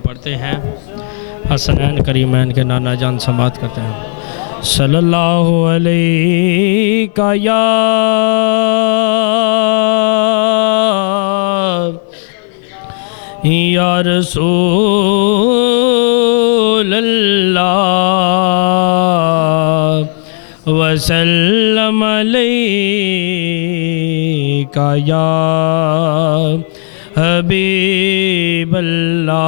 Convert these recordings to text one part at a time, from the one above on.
पढ़ते हैं हसनैन करीमैन के नाना जान समात करते हैं। सल्लल्लाहु अलैका या रसूल अल्लाह वसल्लम अलैका या हबीब अल्लाह।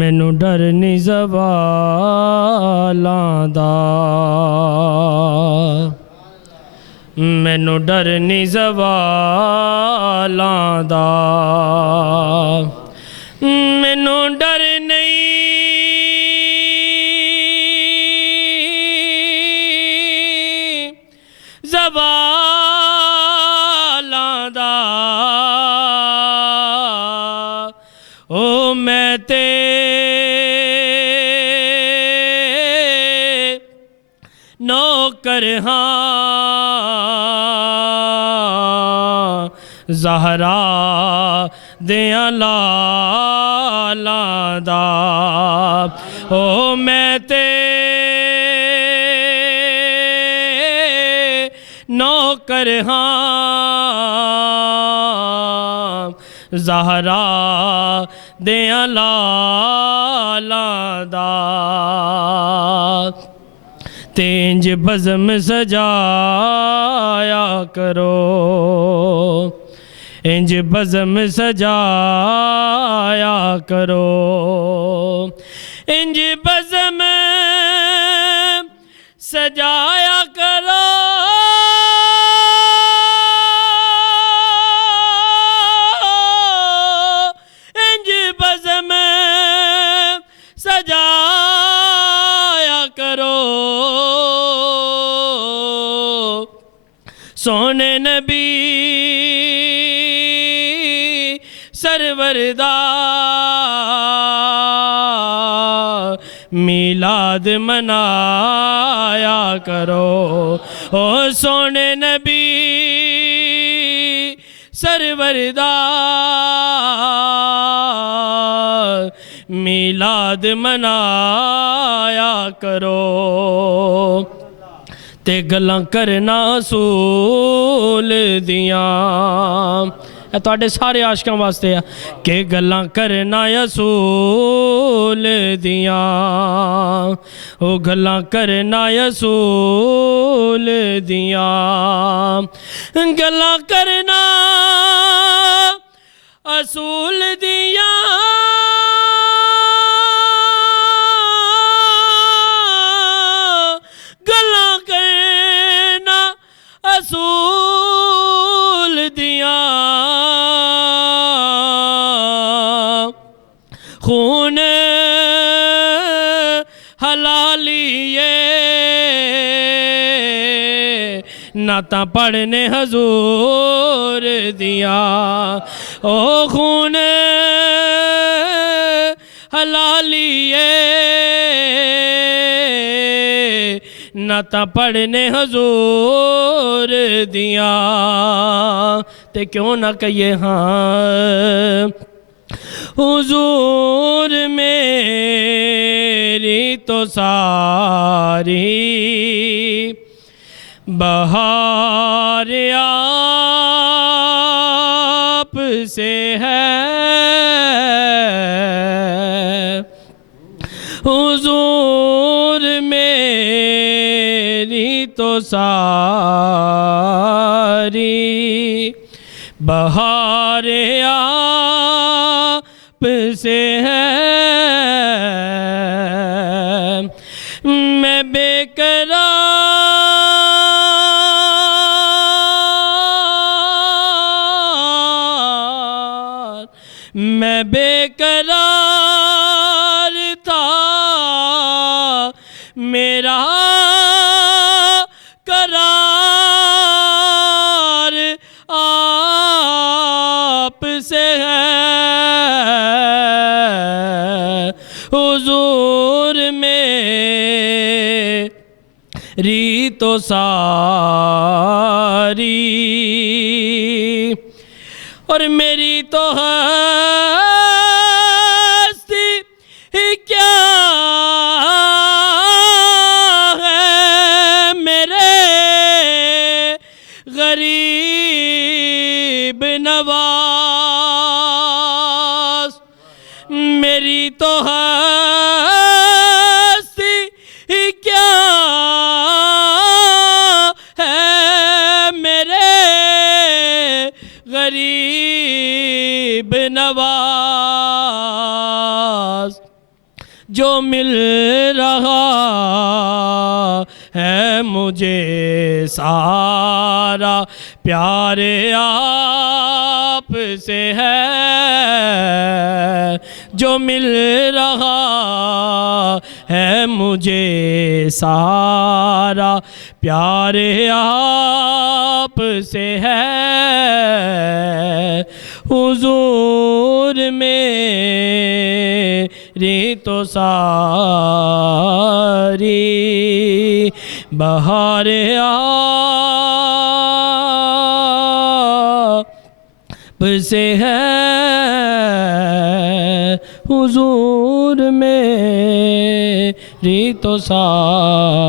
मैनू डर नहीं ज़वालां दा, मैनू डर नहीं ज़वालां दा, मैनू डर नहीं ज़वालां दा। ओ मैं ते नौकर हाँ ज़हरा दियां लालां दा। ओ मैं ते नौकर हाँ ज़हरा दियां लालां दा। तेंज बज़म सजाया करो, इंज बज़म सजाया करो, इंज बज़म सजाया करो। इंज बज़म सजाया करो। सोने नबी सरवर दा मिलाद मनाया करो। ओ सोने नबी सरवर दा मिलाद मनाया करो। ते गल्लां करना असूल दियां, तुहाडे सारे आशिकां वास्ते आ कि गल्लां करना असूल दियां। ओ गल्लां करना असूल दियां, गल्लां करना असूल दियां। असूल दियां खून हलालिए नाता पढ़ने हजूर दियां। ओ खून हलालिए नाता पढ़ने हजूर दियां। ते क्यों ना कहिए हाँ हुजूर मेरी तो सारी बहार आप से है। हुजूर मेरी तो सारी बहार आप से है। मैं बेकरार, मैं बेकरार था, मेरा करार आप से है। हुजूर मेरी तो सारी और मेरी तो है तो हस्ती क्या है मेरे गरीब नवाज, जो मिल रहा है मुझे सारा प्यारे आप से है, जो मिल रहा है मुझे सारा प्यारे आप से है। हुजूर मेरी तो सारी बहारे आप से है, हुजूर मेरी तो सारी